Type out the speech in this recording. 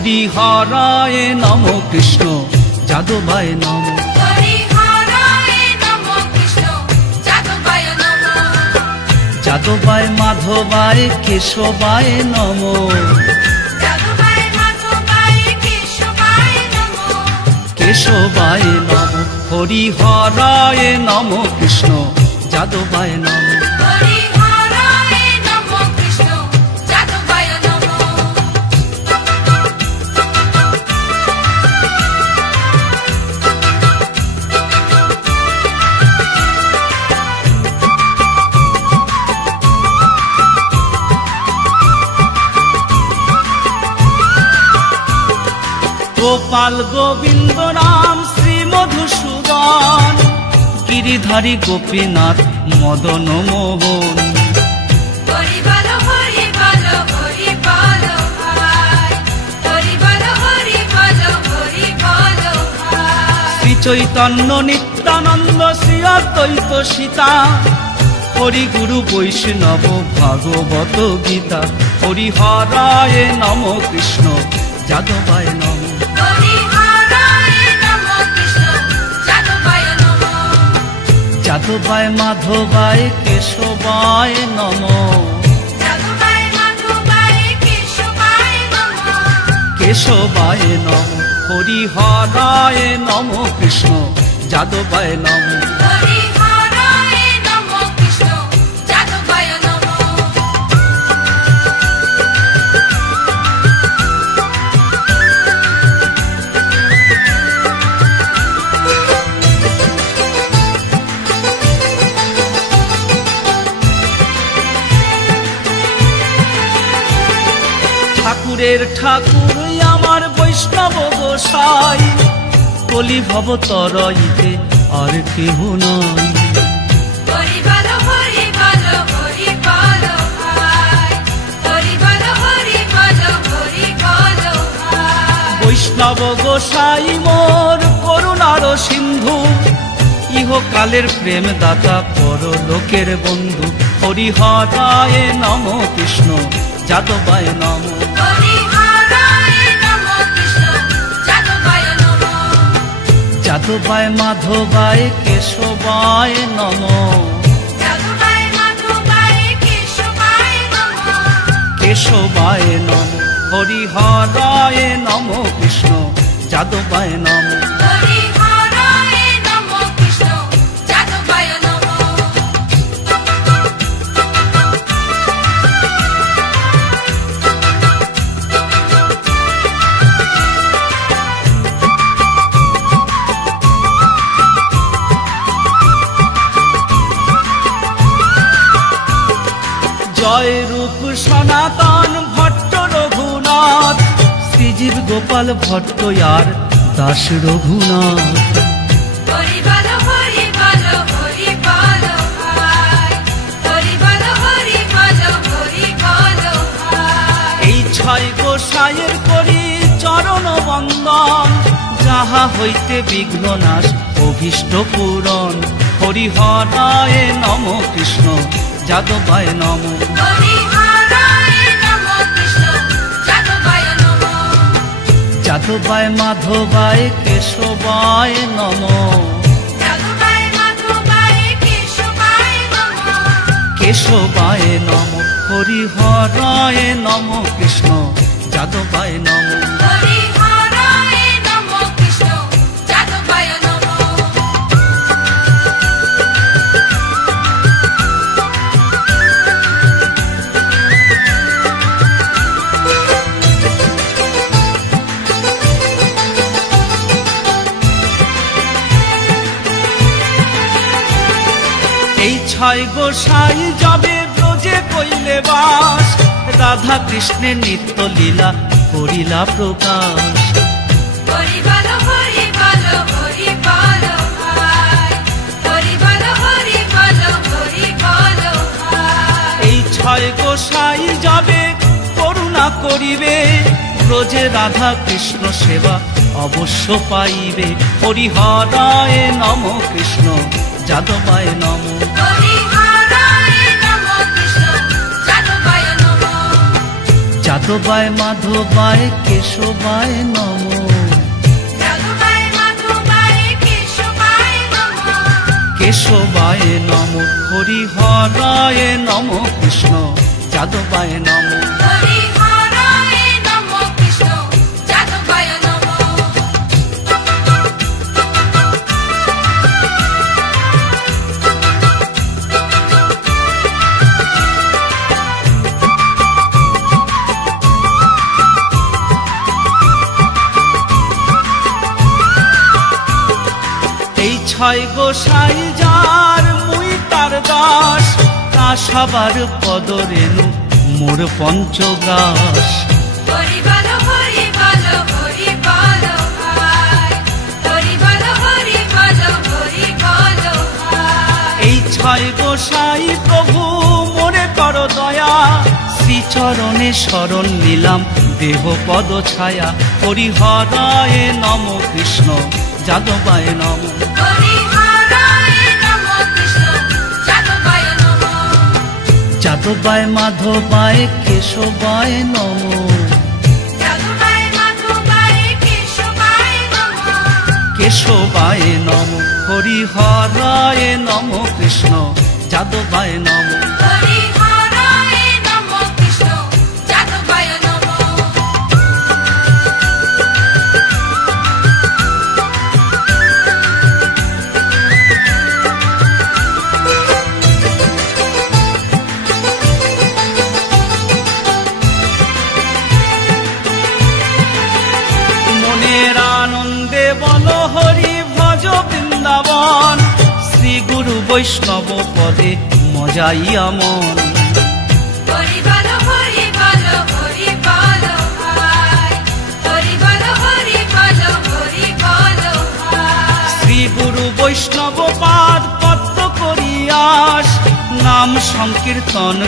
হরিহরায় নম কৃষ্ণ যাদবায় নম। যাদবায় মাধবায় কেশবায় নম। কেশবায় নম। হরিহরায় নম কৃষ্ণ যাদবায় নম। গোপাল গোবিন্দ রাম শ্রী মধুসূদন, গিরিধারী গোপীনাথ মদন মোহন। শ্রী চৈতন্য নিত্যানন্দ শ্রী অদ্বৈত সীতা, হরি গুরু বৈষ্ণব ভাগবত গীতা। হরিহরায় নম কৃষ্ণ যাদবায় নম। যাদবায় মাধবায় কেশবায় নম। কেশবায় নম। হরিহরায় নম কৃষ্ণ যাদবায় নম। ঠাকুরের ঠাকুর আমার বৈষ্ণব গোসাই, কলি ভব তরইতে আর কেহ নাই। বৈষ্ণব গোসাই মোর করুণার সিন্ধু, ইহকালের প্রেম দাতা পরলোকের বন্ধু। হরিহরায় নম কৃষ্ণ যাদবায় নম। যাদবায় মাধবায় কেশবায় নম। কেশবায় নম। হরিহরায় নম কৃষ্ণ যাদবায় নম। জয় রূপ সনাতন ভট্ট রঘুনাথ, শ্রীজীব গোপাল ভট্ট আর দাস রঘুনাথ। এই ছয় গোসাইয়ের করি চরণ বন্দন, যাহা হইতে বিঘ্ন নাশ অভীষ্ট পূরণ। হরিহরায় নম কৃষ্ণ যাদবায় নম। যাদবায় মাধবায় কেশবায় নম। কেশবায় নম। হরিহরায় নম কৃষ্ণ যাদবায় নম। এই ছয় গোসাই যাবে ব্রজে কইলে বাস, রাধা কৃষ্ণের নিত্য লীলা করিলা প্রকাশ। এই ছয় গোসাই যাবে করুণা করিবে, ব্রজে রাধা কৃষ্ণ সেবা অবশ্য পাইবে। হরিহরায় নম কৃষ্ণ যাদবায় নম। যাদবায় মাধবায় কেশবায় নমো, যাদবায় মাধবায় কেশবায় নমো, কেশবায় নমো, হরিহরায় নমো, কৃষ্ণ যাদবায় নমো। হরিহরায় নমো, কৃষ্ণ যাদবায় নমো। এই ছয় গোসাই যার মুই তার দাস, তা সবার পদরেণু মোর পঞ্চগ্রাস। হরি বলো হরি বলো হরি বলো ভাই, হরি বলো হরি বলো হরি বলো ভাই। এই ছয় গোসাই প্রভু মোরে কর দয়া, শ্রীচরণে শরণ নিলাম দেহ পদ ছায়া। হরিহরায় নম কৃষ্ণ যাদবায় নম, হরিহরায় নমো, কৃষ্ণ যাদবায় নমো। যাদবায় মাধবায় কেশবায় নম, যাদবায় মাধবায় কেশবায় নমো, কেশবায় নম। হরিহরায় নম কৃষ্ণ যাদবায় নম। হরিহরায় নমো, কৃষ্ণ যাদবায় নমো। মনের আনন্দে বলো হরি ভজ বৃন্দাবন, শ্রী গুরু বৈষ্ণব পদে মজাইয়া মন। হরি বলো হরি বলো হরি বলো ভাই, হরি বলো হরি বলো হরি বলো ভাই। শ্রী গুরু বৈষ্ণব পাদ পদ্ম করিয়াস, নাম সংকীর্তন